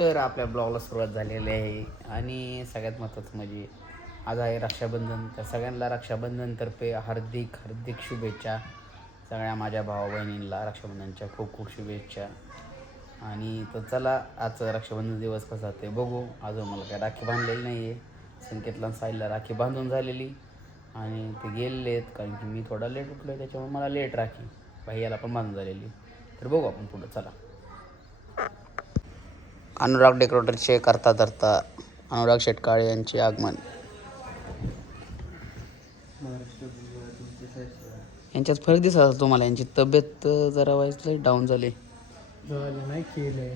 तर आपल्या ब्लॉगला सुरुवात झालेली आहे आणि सगळ्यात महत्त्वाचं म्हणजे आज आहे रक्षाबंधन. तर सगळ्यांना रक्षाबंधनतर्फे हार्दिक हार्दिक शुभेच्छा. सगळ्या माझ्या भावा बहिणींना रक्षाबंधनच्या खूप खूप शुभेच्छा. आणि तर चला आजचा रक्षाबंधन दिवस कसा ते बघू. अजून मला काय राखी बांधलेली नाही आहे. संकेतला साईला राखी बांधून झालेली आणि ते गेलेले आहेत कारण की मी थोडा लेट उठलो आहे त्याच्यामुळे मला लेट राखी भैयाला पण बांधून झालेली. तर बघू आपण पुढं चला. अनुराग डेकोरेटरचे करता धरता अनुराग शेटकाळे यांचे आगमन. यांच्यात फरक दिसत तुम्हाला. यांची तब्येत जरा व्हायचं डाऊन झाली. नाही केले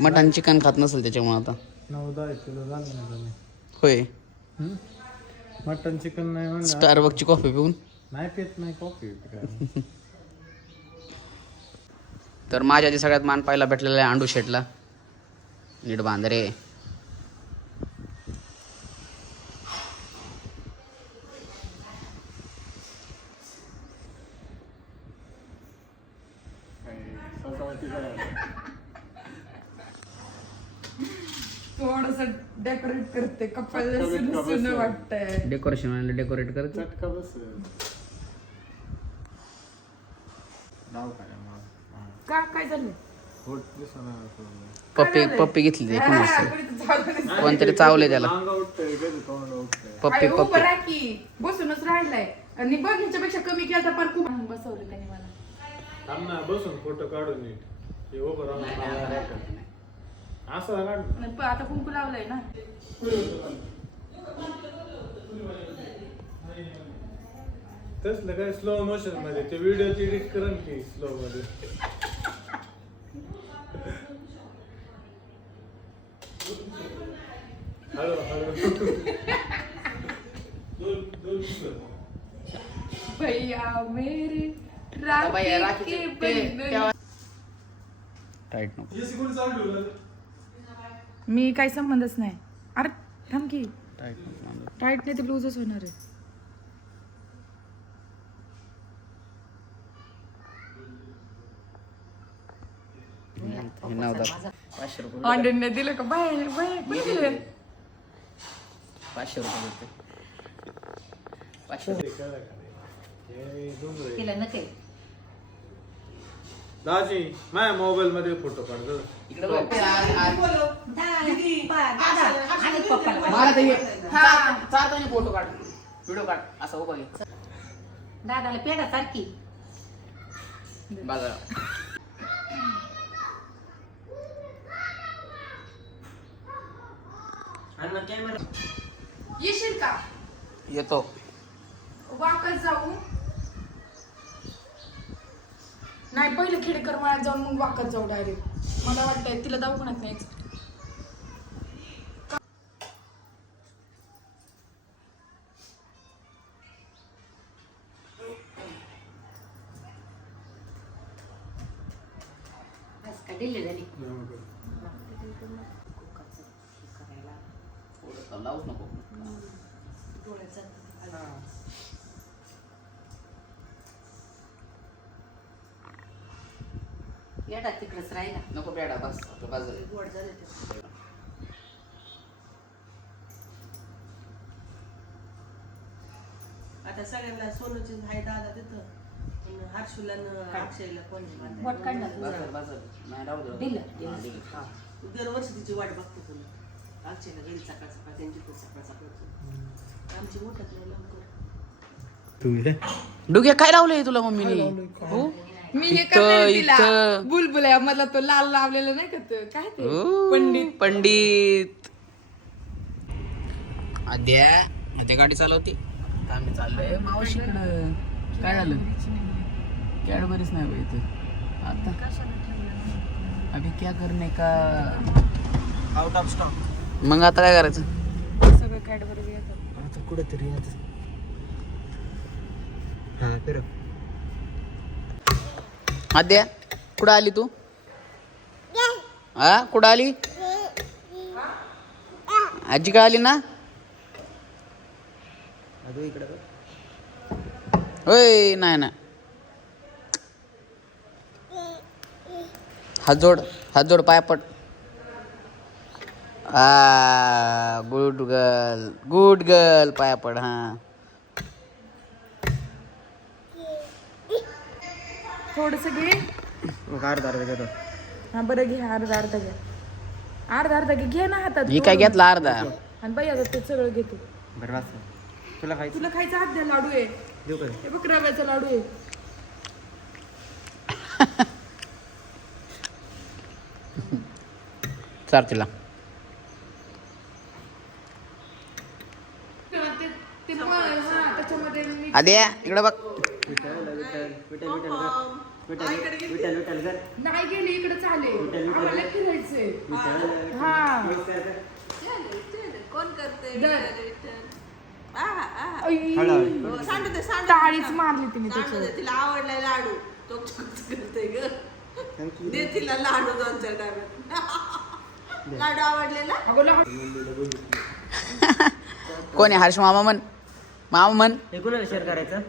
मटण चिकन खात नसेल त्याच्यामुळे आता 9-10 किलो झालं नाही. होय. मटन चिकन नाही म्हणलं. स्टारबकची कॉफी पिऊन नाही पेत नाही कॉफी. तर माझ्या आधी सगळ्यात मान पाहायला भेटलेला आहे अंडू शेटला. नीट बांध रे. थोडस डेकोरेट करते कपाल सुन वाटतंय. डेकोरेशन डेकोरेट करते. चटका बस काय झालं? पप्पी घेतली कोणतरी चावले त्याला. पप्पी उभं राहा की बसूनच राहिलाय आणि बघ ह्याच्यापेक्षा कमी केलं तर पण खूप बसवलं त्याने मला. बसून फोटो काढून असं आता कुंकू लावलंय ना. तसलं काय स्लो मोशन मध्ये ते व्हिडिओ एडिट करून की स्लो मध्ये. हॅलो भैया मेरे राखी के बंधन. टाईट नको. मी काही संबंधच नाही. अरे थांब की. टाईट नको. टाईट नाही ते लूजच होणार आहे. ऑनलाईन दिलं का बाहेर बाहेर 500 रुपये देते. 500 दाजी माझ्या मोबाईल मध्ये फोटो काढ. इकडे फोटो काढ व्हिडिओ काढ असं उभा घे. दादाला पेढा सारखी बघा. येशील का? येतो. वाकत जाऊ नाही. पहिले खेडेकर मळ्यात जाऊन मग वाकत जाऊ डायरेक्ट. मला वाटतंय तिला दवाखान्यात न्यायचं. डिलिव्हरी लावूच नको. येडा तिकडच राहिला नको बेडा बस बाजूला. गोड झाले ते. आता सगळ्यांना सोनूची हाय दादा तिथं हर्षुला अक्षयला कोणी बोट काढला नाही राहू दे. दिलं. दरवर्षी तिची वाट बघतो तुला. अक्षयला घरी सकाळ सकाळ त्यांची पण सकाळ सकाळ आमची मोठत नाही लवकर. डुग्या काय लावलंय तुला मम्मीने? हो मी हे करणार तिला बुलबुल्या मला तो लाल लावलेला नाही का तो काय ते पंडित आद्या गाडी चालवते. आम्ही चाललोय मावशीकडं. काय झालं? कॅडबरीच नाही बाई इथे आता. अभि क्या करणे का आउट ऑफ स्टॉक. मग आता काय करायचं? सगळं कॅडबरी येतात. आता कुठेतरी हा फिर आद्या कुठं आली तू? हा कुठं आली? आजी का आली ना? होय नाही ना. हात जोड पाया पड. गुड गर्ल पाया पड. हा थोडस घे. हा बरं घे, अर्धा घ्या. अर्धा घे ना हातात. ही काय घेतला अर्धा. आणि बाई आता ते सगळं घेतो. तुला खायचा हात द्या. लाडू आहे हे बघ, रव्याचा लाडू आहे. चार तिला. त्याच्यामध्ये आधी इकडे बघ. नाही गेली इकडे चालेल. आम्हाला फिरायचंय. हा कोण करते टाळीच मारली तिने त्याच्यावर. तिला आवडलाय लाडू तो करते ग. दे तिला लाडू 2-4 डब्यात. लाडू आवडलेला. अगं लाडू. कोण आहे? हर्ष मामा म्हण. हे कोणाला शेअर करायचं?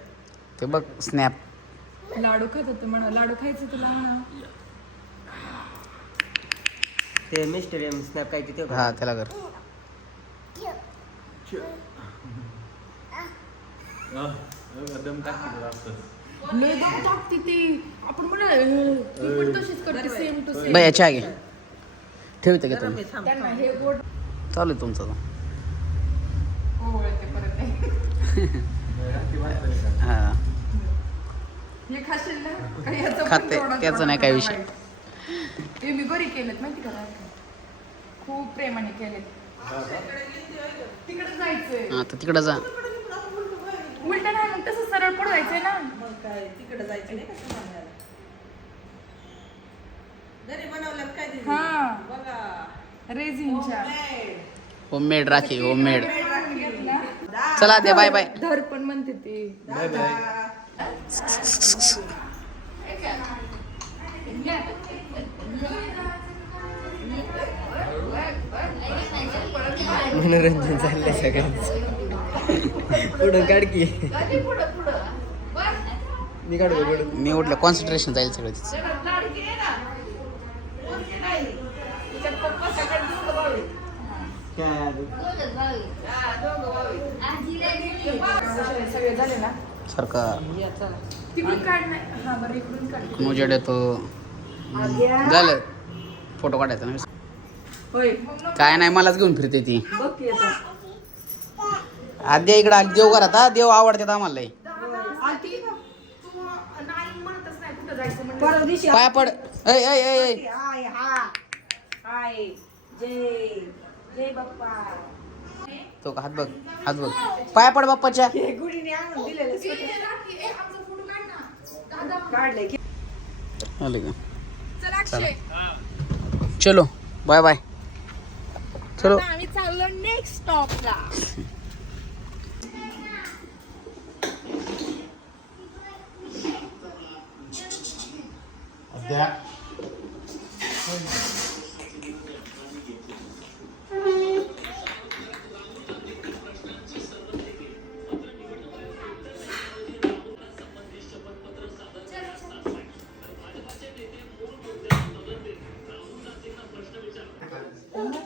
ते बघ स्नॅप. लाडू खात होते म्हणा. लाडू खायचं तुला म्हणा. ते मिस्टर एम स्नॅप काय ते हा त्याला कर. लय दम टाकते ती. आपण म्हणा ती पण तशीच करते. Same to same. बाई चहा घे. ठेवते का तुम्ही? त्यांना हे गोड चालू आहे तुमचं. ओळखते परत नाही. हा हे खाशील ना काही याचं पण खाते. थोडं त्याचं थोडं नाही काय थोडं विषय. वाईट. हे मी घरी केलेत माहिती का रात्री. खूप प्रेमाने केलेत. तिकडे जायचंय. हा तर तिकडं जा. उलट नाही मग तसं सरळ पडायचंय ना. मग काय तिकडे जायचं नाही कसं म्हणायला. घरी बनवल्यात काय दिली हा बघा. रेझिनच्या. होममेड राखी. होममेड. घेतला. चला दे. Bye bye. धर पण म्हणते ते. Bye bye. मनोरंजन चाललंय सगळ्यांचं. पुढं काढ की. मी काढू का पुढं? मी उठलं कॉन्सन्ट्रेशन जाईल सगळं तिचं. काय सगळे झाले ना. सारखा तिकडून काढ नाही. हा बरं इकडून काढ. मुजेड येतो. झालं फोटो काढायचा ना. होय काय नाही मलाच घेऊन फिरते ती. बघ की आता. आद्या इकडं देव घरात. हा देव आवडतात आम्हाला लय. आधी तू नाही म्हणतच नाही कुठं जायचं म्हणजे. परवा दिवशी पाया पड. ऐ ऐ ऐ ऐ. हाय हाय जय जय बाप्पा. तो का हात बघ. हात बघ. पाया पड बाप्पाच्या. हे गुडीने आणून दिलेलं काढलंय की. आले का? चल अक्षय. चलो बाय बाय. चलो. आता आम्ही चाललो नेक्स्ट स्टॉपला.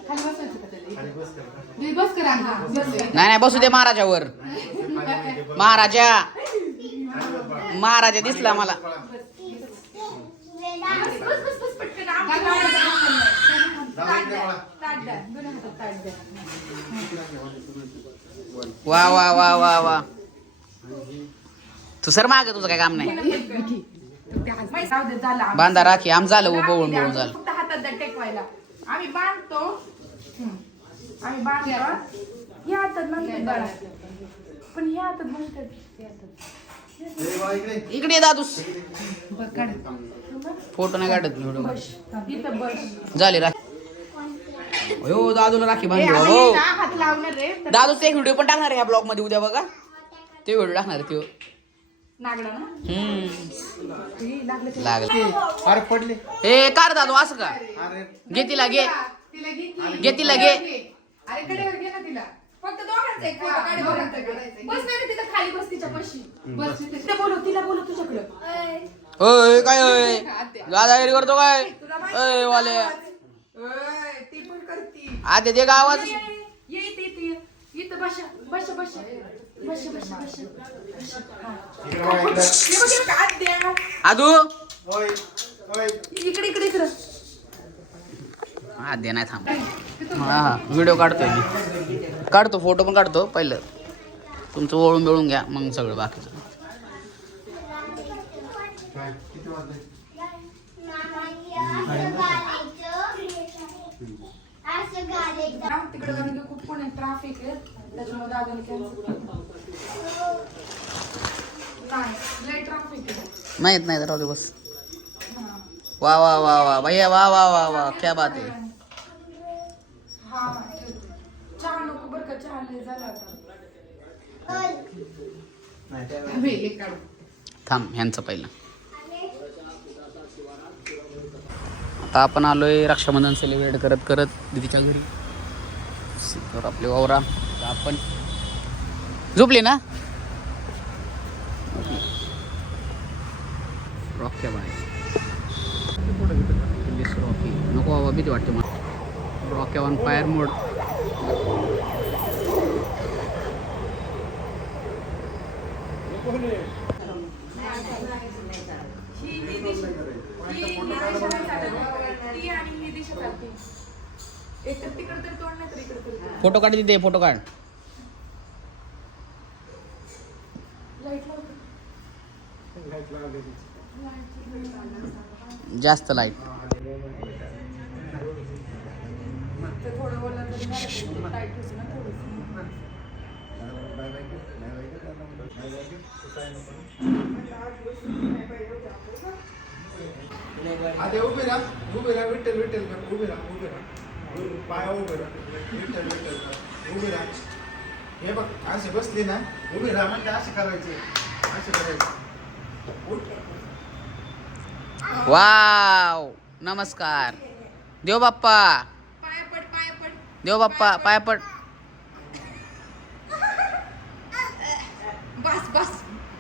खाली बसायचं का त्याला? बस करा. नाही नाही बसू दे महाराजावर. महाराजा दिसला मला. वा वा वा वा वा. तू सर माग. तुझं काय काम नाही. बांधा राखी. आम झालं बवळून बवळून झालं. फक्त हातात द्या टेकवायला. आम्ही बांधतो. आम्ही बांधतो. ह्या हातात नंतर बाळा. पण ह्या हातात बांधतात. इकडे ये दादूस. बरं काढ. फोटो नाही काढत व्हिडिओ. इथं बस. झाली राखी. हो दादूला राखी ए, बांधली आम्ही हो. ना हात लावणार रे. तर दादूचा एक व्हिडिओ पण टाकणार आहे ह्या ब्लॉग मध्ये उद्या बघा. ते व्हिडिओ टाकणार आहे. नागडा ना. हे लागलं ते. लागलं. अरे पडले. ए कार दादू असं का? अरे घे तिला घे. तिला घे की. घे तिला घे. अरे कडेवर घे ना तिला. फक्त दोघांचा एक फोटो काढ. बस नाही ना तिथं खाली बस तिच्या पशी. बस तिथे बोलव. तिला बोलव तुझ्याकडं. होय काय होय? दादागिरी करतो काय? तुला अय वाले ती पण करती आधी ते आवाज ये इथे इथं बशा बशा बशा बशा बशा बशा द्या आदू इकडे इकडे इकडे आद्या नाही थांब हा व्हिडिओ काढतोय मी काढतो फोटो पण काढतो पहिलं तुमचं ओळून बिळून घ्या मग सगळं बाकीचं तिकडे कारण खूप पुणे ट्रॅफिक आहे त्याच्यामुळे दादाने कॅन्सल नाही लय ट्रॅफिक आहे माहित नाही राहू दे बस वा वा वा वा भैया वा वा वा वा क्या बात आहे हा चहा नको बरं का चहा लय झाला आता थांब ह्यांचं पहिलं आता आपण आलोय रक्षाबंधन सेलिब्रेट करत करत दीदीच्या घरी तर आपले वावरा आपण झोपली ना रॉक्या बाय रॉकी नको बाबा भीती वाटते मला रॉक्या ऑन फायर मोड फोटो काढ तिथे फोटो काढ जास्त लाईट आता उभे राहा विठ्ठल विठ्ठल कर उभे राहा पाया उभे राहा विठ्ठल विठ्ठल कर उभे राहा हे बघ असे बसले ना उभे राहा म्हणजे असे करायचे असे करायचे वाव नमस्कार देव बाप्पा देव बाप्पा पाया पड बस बस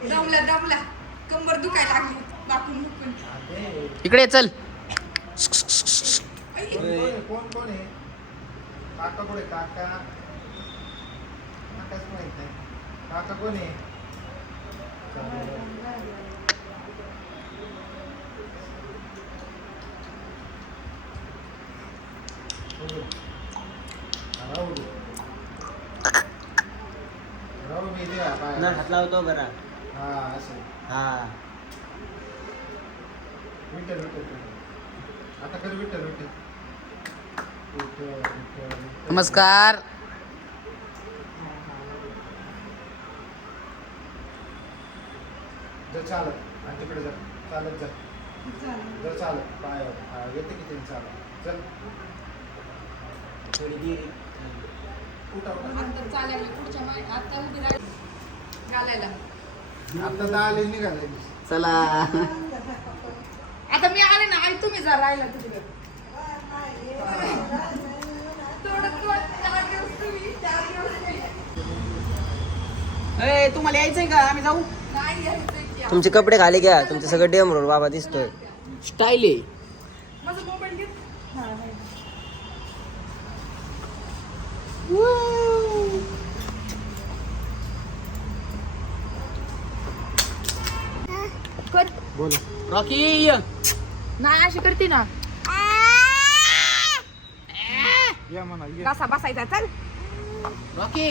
दमला दमला कंबर दुखायला लागली बाकून मुकून इकडे चल कोण आहे काका कोण आहे काका काकाच माहित नाही काका कोण आहे ना हात लावतो बरा हा असं हा विठ्ठल विठ्ठल आता कर विठ्ठल विठ्ठल विठ्ठल विठ्ठल नमस्कार जर चालत आणि तिकडे जा चालत जा जर चालत पाय येते की ते चालत चल उठा उठा आता चालायला पुढच्या आता उभी राहिली घालायला आता 10 लेन निघाले चला आता मी आले ना आई तुम्ही जर राहिला तिकडे तुम्हाला यायचंय का आम्ही जाऊ नाही यायचंय की तुमचे कपडे खाली घ्या तुमचं सगळं डेम रोड बाबा दिसतोय स्टाईल आहे माझा मोबाईल घे हा कर बोला रॉकी नाही अशी करते ना या म्हणा ये कसा बसायचा चल रॉकी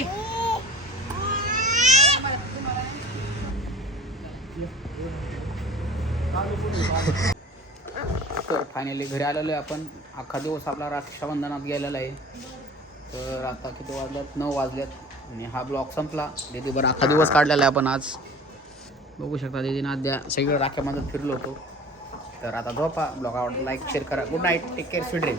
तर फायनली घरी आलेलो आहे आपण अख्खा दिवस आपला रक्षाबंधनात गेलेला आहे तर आता किती वाजल्यात 9 वाजल्यात आणि हा ब्लॉग संपला दीदीवर अख्खा दिवस काढलेला आहे आपण आज बघू शकता दीदीनं अद्या सगळं राख्यामध्ये फिरलो होतो तर आता झोपा ब्लॉग आवडला लाईक शेअर करा good night take care sweet dream